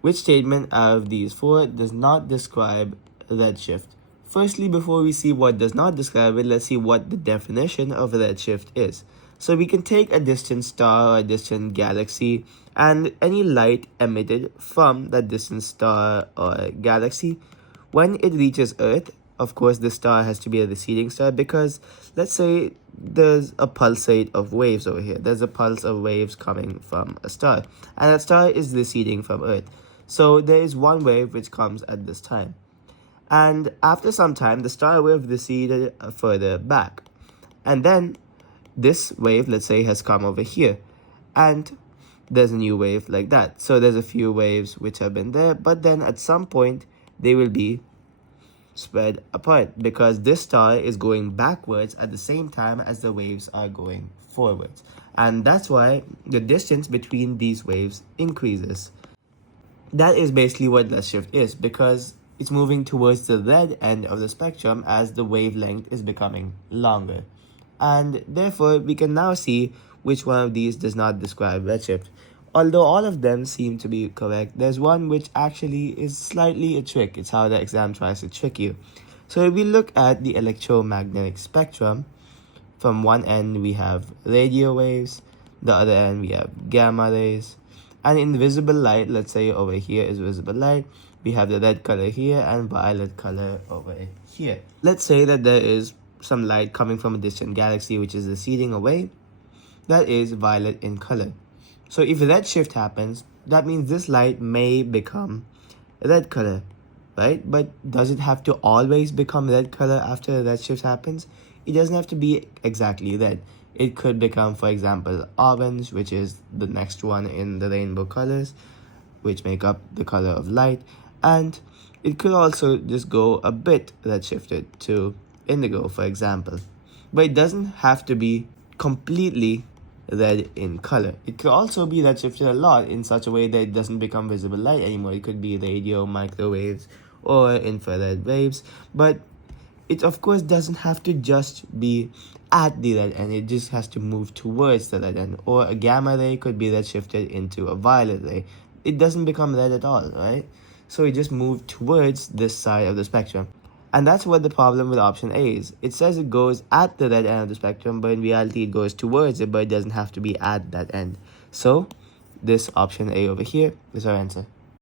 Which statement out of these four does not describe redshift? Firstly, before we see what does not describe it, let's see what the definition of redshift is. So we can take a distant star or a distant galaxy, and any light emitted from that distant star or galaxy, when it reaches Earth, of course the star has to be a receding star, because let's say there's a pulsate of waves over here. There's a pulse of waves coming from a star, and that star is receding from Earth. So there is one wave which comes at this time. And after some time, the star wave receded further back. And then this wave, let's say, has come over here. And there's a new wave like that. So there's a few waves which have been there. But then at some point, they will be spread apart, because this star is going backwards at the same time as the waves are going forwards. And that's why the distance between these waves increases. That is basically what redshift is, because it's moving towards the red end of the spectrum as the wavelength is becoming longer. And therefore, we can now see which one of these does not describe redshift. Although all of them seem to be correct, there's one which actually is slightly a trick. It's how the exam tries to trick you. So if we look at the electromagnetic spectrum, from one end we have radio waves, the other end we have gamma rays, and in visible light, let's say over here is visible light, we have the red color here and violet color over here. Let's say that there is some light coming from a distant galaxy which is receding away. That is violet in color. So if redshift happens, that means this light may become red color, right? But does it have to always become red color after redshift happens? It doesn't have to be exactly red. It could become, for example, orange, which is the next one in the rainbow colors, which make up the color of light. And it could also just go a bit redshifted to indigo, for example. But it doesn't have to be completely red in color. It could also be redshifted a lot in such a way that it doesn't become visible light anymore. It could be radio, microwaves, or infrared waves. But it, of course, doesn't have to just be at the red end. It just has to move towards the red end. Or a gamma ray could be redshifted into a violet ray. It doesn't become red at all, right? So it just moved towards this side of the spectrum. And that's what the problem with option A is. It says it goes at the red end of the spectrum, but in reality it goes towards it, but it doesn't have to be at that end. So this option A over here is our answer.